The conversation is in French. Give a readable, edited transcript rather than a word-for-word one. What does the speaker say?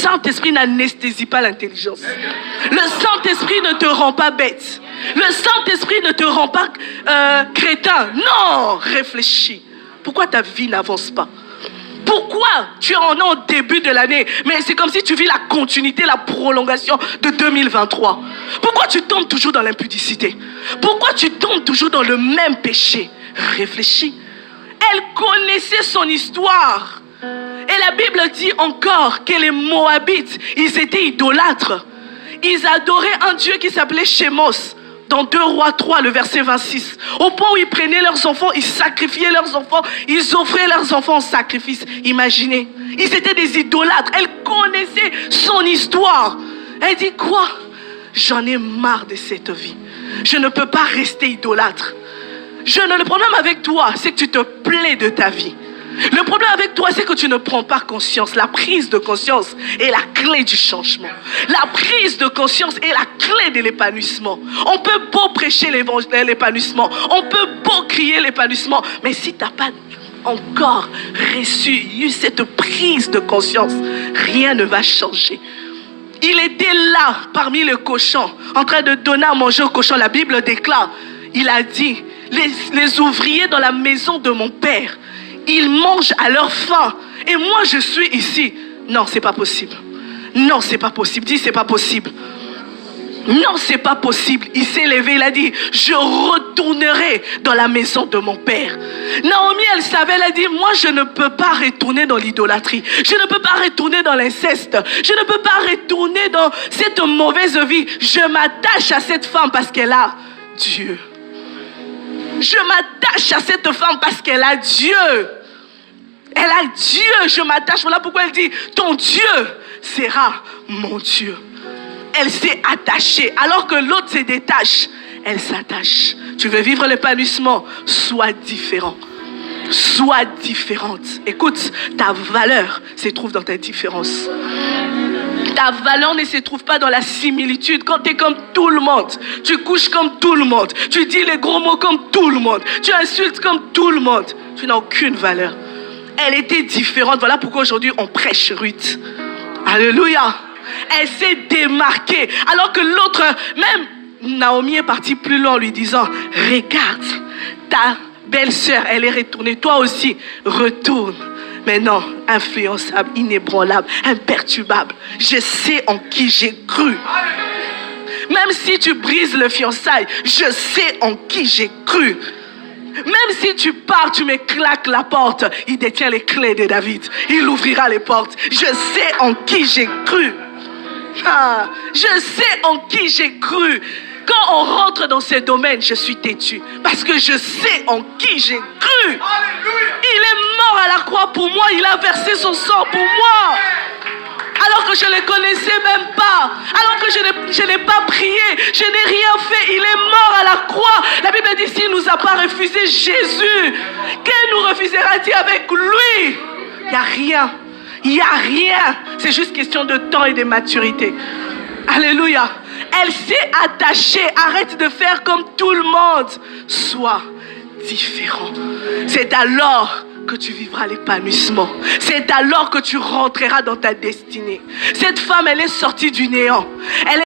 Saint-Esprit n'anesthésie pas l'intelligence. Le Saint-Esprit ne te rend pas bête. Le Saint-Esprit ne te rend pas crétin. Non, réfléchis. Pourquoi ta vie n'avance pas? Pourquoi tu en es au début de l'année, mais c'est comme si tu vis la continuité, la prolongation de 2023? Pourquoi tu tombes toujours dans l'impudicité? Pourquoi tu tombes toujours dans le même péché? Réfléchis. Elle connaissait son histoire. Et la Bible dit encore que les Moabites, ils étaient idolâtres. Ils adoraient un Dieu qui s'appelait Chémos. Dans 2 Rois 3, le verset 26. Au point où ils prenaient leurs enfants, ils sacrifiaient leurs enfants, ils offraient leurs enfants en sacrifice. Imaginez, ils étaient des idolâtres. Elle connaissait son histoire. Elle dit quoi? J'en ai marre de cette vie. Je ne peux pas rester idolâtre. Le problème avec toi, c'est que tu te plais de ta vie. Le problème avec toi, c'est que tu ne prends pas conscience. La prise de conscience est la clé du changement. La prise de conscience est la clé de l'épanouissement. On peut beau prêcher l'épanouissement, on peut beau crier l'épanouissement, mais si tu n'as pas encore eu cette prise de conscience, rien ne va changer. Il était là, parmi les cochons, en train de donner à manger aux cochons. La Bible déclare, il a dit, les ouvriers dans la maison de mon père, ils mangent à leur faim. Et moi, je suis ici. Non, c'est pas possible. Non, c'est pas possible. Dis, c'est pas possible. Non, c'est pas possible. Il s'est levé, il a dit, je retournerai dans la maison de mon père. Naomi, elle savait, elle a dit, moi, je ne peux pas retourner dans l'idolâtrie. Je ne peux pas retourner dans l'inceste. Je ne peux pas retourner dans cette mauvaise vie. Je m'attache à cette femme parce qu'elle a Dieu. Je m'attache à cette femme parce qu'elle a Dieu. Elle a Dieu, je m'attache. Voilà pourquoi elle dit, ton Dieu sera mon Dieu. Elle s'est attachée. Alors que l'autre se détache, elle s'attache. Tu veux vivre l'épanouissement? Sois différent. Sois différente. Écoute, ta valeur se trouve dans ta différence. Ta valeur ne se trouve pas dans la similitude. Quand tu es comme tout le monde, tu couches comme tout le monde, tu dis les gros mots comme tout le monde, tu insultes comme tout le monde, tu n'as aucune valeur. Elle était différente. Voilà pourquoi aujourd'hui on prêche Ruth. Alléluia. Elle s'est démarquée. Alors que l'autre, même Naomi est partie plus loin en lui disant, regarde, ta belle-sœur, elle est retournée. Toi aussi, retourne. Mais non, influençable, inébranlable, imperturbable. Je sais en qui j'ai cru. Même si tu brises le fiançailles, je sais en qui j'ai cru. Même si tu pars, tu me claques la porte, il détient les clés de David. Il ouvrira les portes. Je sais en qui j'ai cru. Je sais en qui j'ai cru. Quand on rentre dans ces domaines, je suis têtu. Parce que je sais en qui j'ai cru. Il est mort à la croix pour moi. Il a versé son sang pour moi. Alors que je ne le connaissais même pas. Alors que je n'ai pas prié. Je n'ai rien fait. Il est mort à la croix. La Bible dit, s'il ne nous a pas refusé Jésus, que nous refusera-t-il avec lui? Il n'y a rien. Il n'y a rien. C'est juste question de temps et de maturité. Alléluia. Elle s'est attachée. Arrête de faire comme tout le monde. Sois différent. C'est alors que tu vivras l'épanouissement. C'est alors que tu rentreras dans ta destinée. Cette femme, elle est sortie du néant. Elle